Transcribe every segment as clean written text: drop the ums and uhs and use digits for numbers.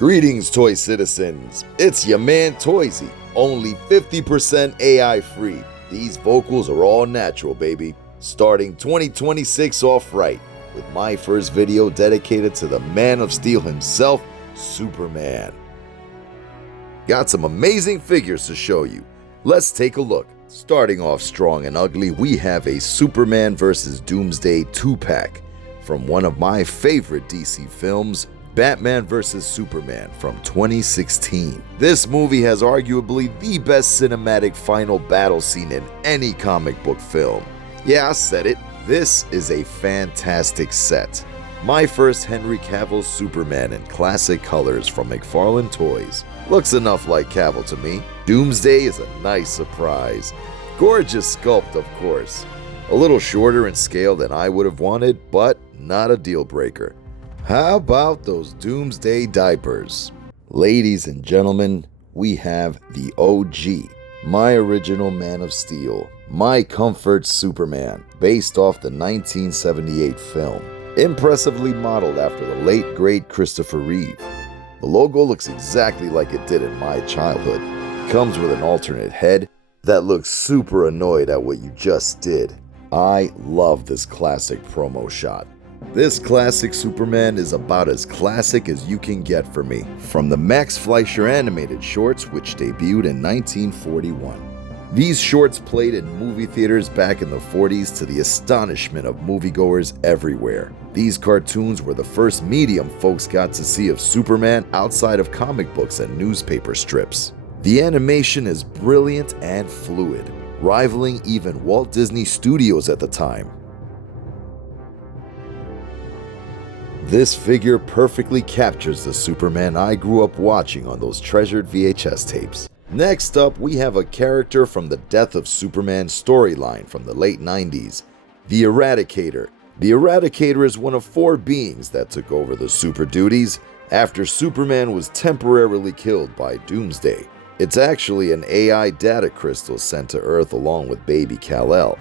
Greetings, toy citizens. It's your man TOYZee, only 50% AI free. These vocals are all natural, baby. Starting 2026 off right, with my first video dedicated to the Man of Steel himself, Superman. Got some amazing figures to show you. Let's take a look. Starting off strong and ugly, we have a Superman vs. Doomsday 2-pack from one of my favorite DC films, Batman vs. Superman from 2016. This movie has arguably the best cinematic final battle scene in any comic book film. Yeah, I said it. This is a fantastic set. My first Henry Cavill Superman in classic colors from McFarlane Toys. Looks enough like Cavill to me. Doomsday is a nice surprise. Gorgeous sculpt, of course. A little shorter in scale than I would have wanted, but not a deal breaker. How about those Doomsday diapers? Ladies and gentlemen, we have the OG, my original Man of Steel, my comfort Superman, based off the 1978 film, impressively modeled after the late great Christopher Reeve. The logo looks exactly like it did in my childhood. It comes with an alternate head that looks super annoyed at what you just did. I love this classic promo shot. This classic Superman is about as classic as you can get for me, from the Max Fleischer animated shorts, which debuted in 1941. These shorts played in movie theaters back in the 40s to the astonishment of moviegoers everywhere. These cartoons were the first medium folks got to see of Superman outside of comic books and newspaper strips. The animation is brilliant and fluid, rivaling even Walt Disney Studios at the time. This figure perfectly captures the Superman I grew up watching on those treasured VHS tapes. Next up, we have a character from the Death of Superman storyline from the late 90s, the Eradicator. The Eradicator is one of 4 beings that took over the super duties after Superman was temporarily killed by Doomsday. It's actually an AI data crystal sent to Earth along with baby Kal-El.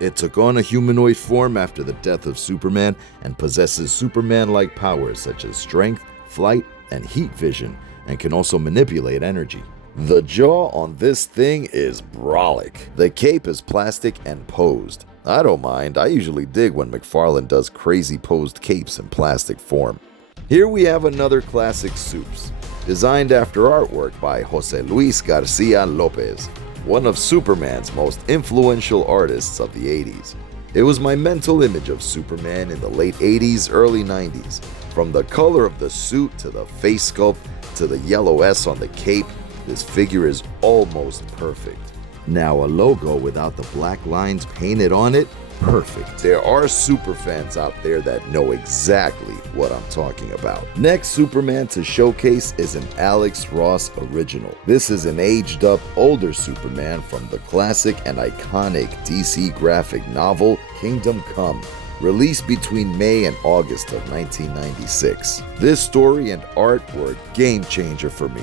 It took on a humanoid form after the death of Superman and possesses Superman-like powers such as strength, flight, and heat vision, and can also manipulate energy. The jaw on this thing is brolic. The cape is plastic and posed. I don't mind, I usually dig when McFarlane does crazy posed capes in plastic form. Here we have another classic Supes, designed after artwork by Jose Luis Garcia Lopez, one of Superman's most influential artists of the 80s. It was my mental image of Superman in the late 80s, early 90s. From the color of the suit to the face sculpt to the yellow S on the cape, this figure is almost perfect. Now a logo without the black lines painted on it, perfect. There are superfans out there that know exactly what I'm talking about. Next Superman to showcase is an Alex Ross original. This is an aged up, older Superman from the classic and iconic DC graphic novel Kingdom Come, released between May and August of 1996. This story and art were a game changer for me.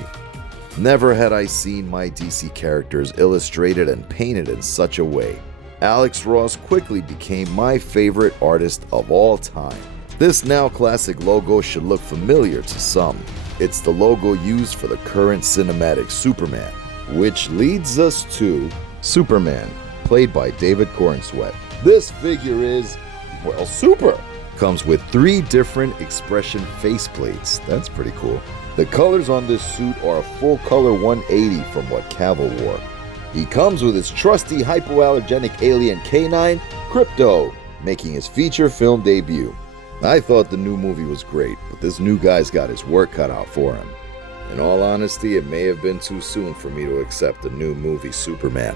Never had I seen my DC characters illustrated and painted in such a way. Alex Ross quickly became my favorite artist of all time. This now classic logo should look familiar to some. It's the logo used for the current cinematic Superman, which leads us to Superman, played by David Corenswet. This figure is, well, super! Comes with 3 different expression faceplates. That's pretty cool. The colors on this suit are a full color 180 from what Cavill wore. He comes with his trusty hypoallergenic alien canine, KRYPTON, making his feature film debut. I thought the new movie was great, but this new guy's got his work cut out for him. In all honesty, it may have been too soon for me to accept the new movie Superman.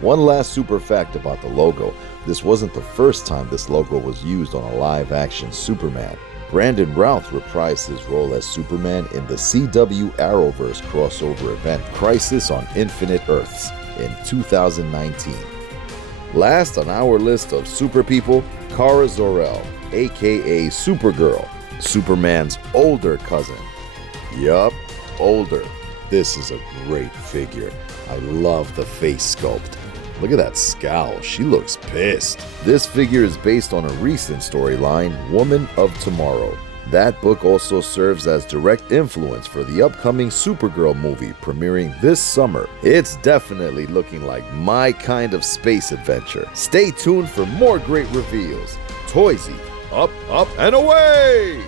One last super fact about the logo: this wasn't the first time this logo was used on a live-action Superman. Brandon Routh reprised his role as Superman in the CW Arrowverse crossover event Crisis on Infinite Earths in 2019. Last on our list of super people, Kara Zor-El, aka Supergirl, Superman's older cousin. Yup, older. This is a great figure. I love the face sculpt. Look at that scowl, she looks pissed. This figure is based on a recent storyline, Woman of Tomorrow. That book also serves as direct influence for the upcoming Supergirl movie premiering this summer. It's definitely looking like my kind of space adventure. Stay tuned for more great reveals. TOYZee, up, up, and away!